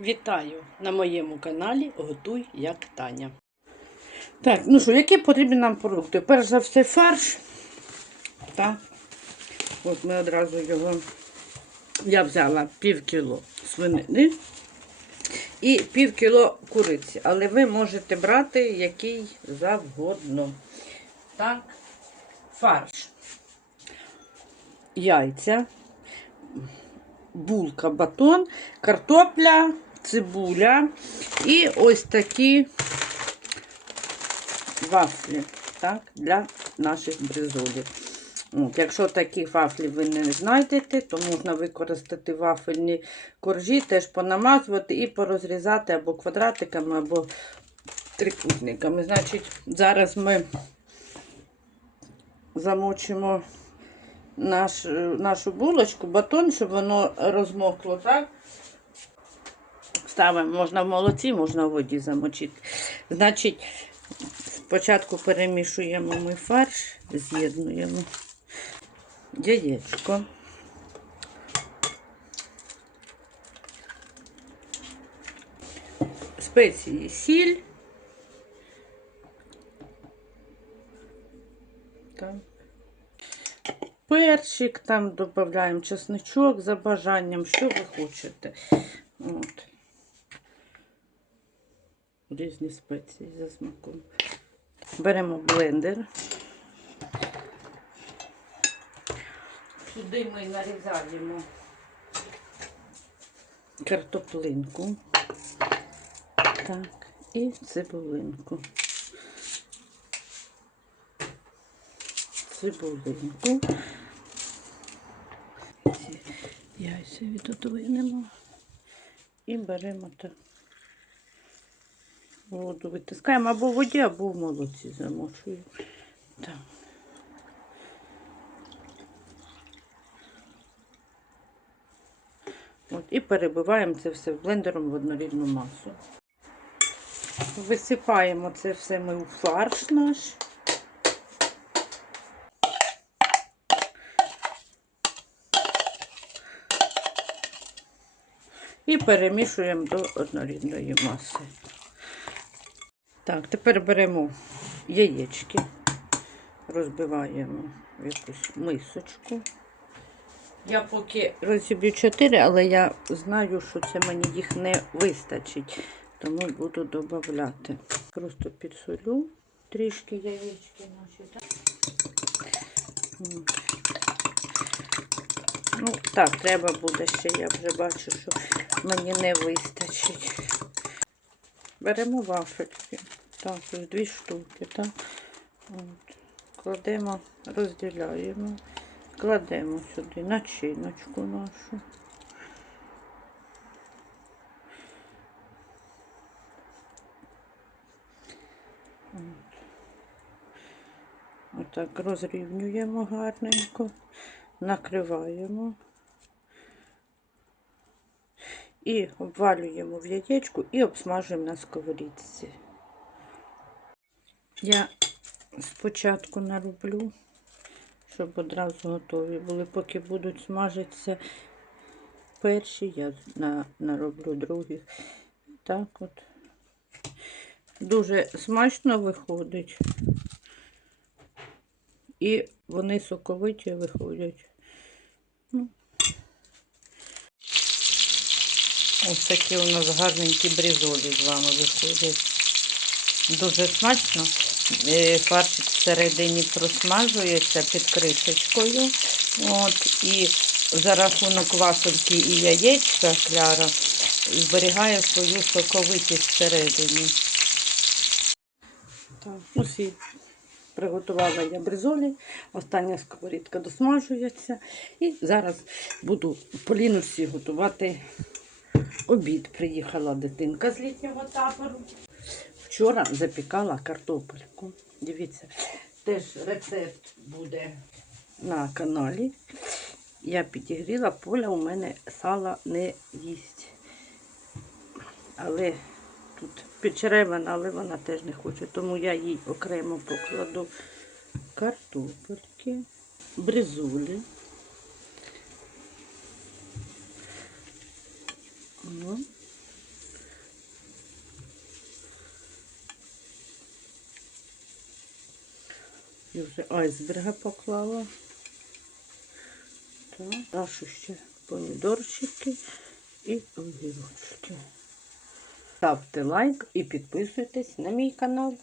Вітаю на моєму каналі Готуй як Таня. Так, ну що, які потрібні нам продукти? Перш за все фарш. Так. От ми одразу його. Я взяла пів кіло свинини і пів кіло куриці. Але ви можете брати який завгодно. Так, фарш. Яйця, булка, батон, картопля, цибуля і ось такі вафлі так, для наших бризолів. От, якщо такі вафлі ви не знайдете, то можна використати вафельні коржі, теж понамазувати і порозрізати або квадратиками, або трикутниками. Значить, зараз ми замочимо наш, нашу булочку, батон, щоб воно розмокло, так? Ставимо, можна в молоці, можна в воді замочити. Значить, спочатку перемішуємо ми фарш, з'єднуємо яєчко. Спеції сіль. Перчик, там додаємо чесничок за бажанням, що ви хочете. От. Різні спеції за смаком. Беремо блендер. Сюди ми нарізаємо картоплинку. Так, і цибулинку. Цибулинку. Яйця відодвинемо. І беремо так. Воду витискаємо або в воді, або в молоці замочуємо. Так. От, і перебиваємо це все блендером в однорідну масу. Висипаємо це все ми у фарш наш. І перемішуємо до однорідної маси. Так, тепер беремо яєчки, розбиваємо в якусь мисочку. Я поки розіб'ю 4, але я знаю, що це мені їх не вистачить, тому буду додати. Просто підсолю трішки яєчки наші. Так? Ну, так, треба буде ще, я вже бачу, що мені не вистачить. Беремо вафельки. Так, ось дві штуки, так. Кладемо, розділяємо, кладемо сюди начиночку нашу. От. Отак розрівнюємо гарненько, накриваємо і обвалюємо в яєчку і обсмажуємо на сковорідці. Я спочатку нароблю, щоб одразу готові були. Поки будуть смажитися перші, я на, нароблю других. Так от. Дуже смачно виходить. І вони соковиті виходять. Ну. Ось такі у нас гарненькі бризолі з вами виходять. Дуже смачно. Е, всередині просмажується під кришечкою. От, і за рахунок вафельки і яєчка кляра зберігає свою соковитість всередині. Так, усі приготувала я бризолі. Остання сковорідка досмажується. І зараз буду полінусі готувати обід. Приїхала дитинка з літнього табору. Вчора запікала картопельку. Дивіться, теж рецепт буде на каналі. Я підігріла, поля у мене сала не їсть. Але тут підчеревина, але вона теж не хоче. Тому я їй окремо покладу картопельки, бризулі. Ну, Я вже айсберга поклала. Так, ще помідорчики і огірочки. Ставте лайк і підписуйтесь на мій канал.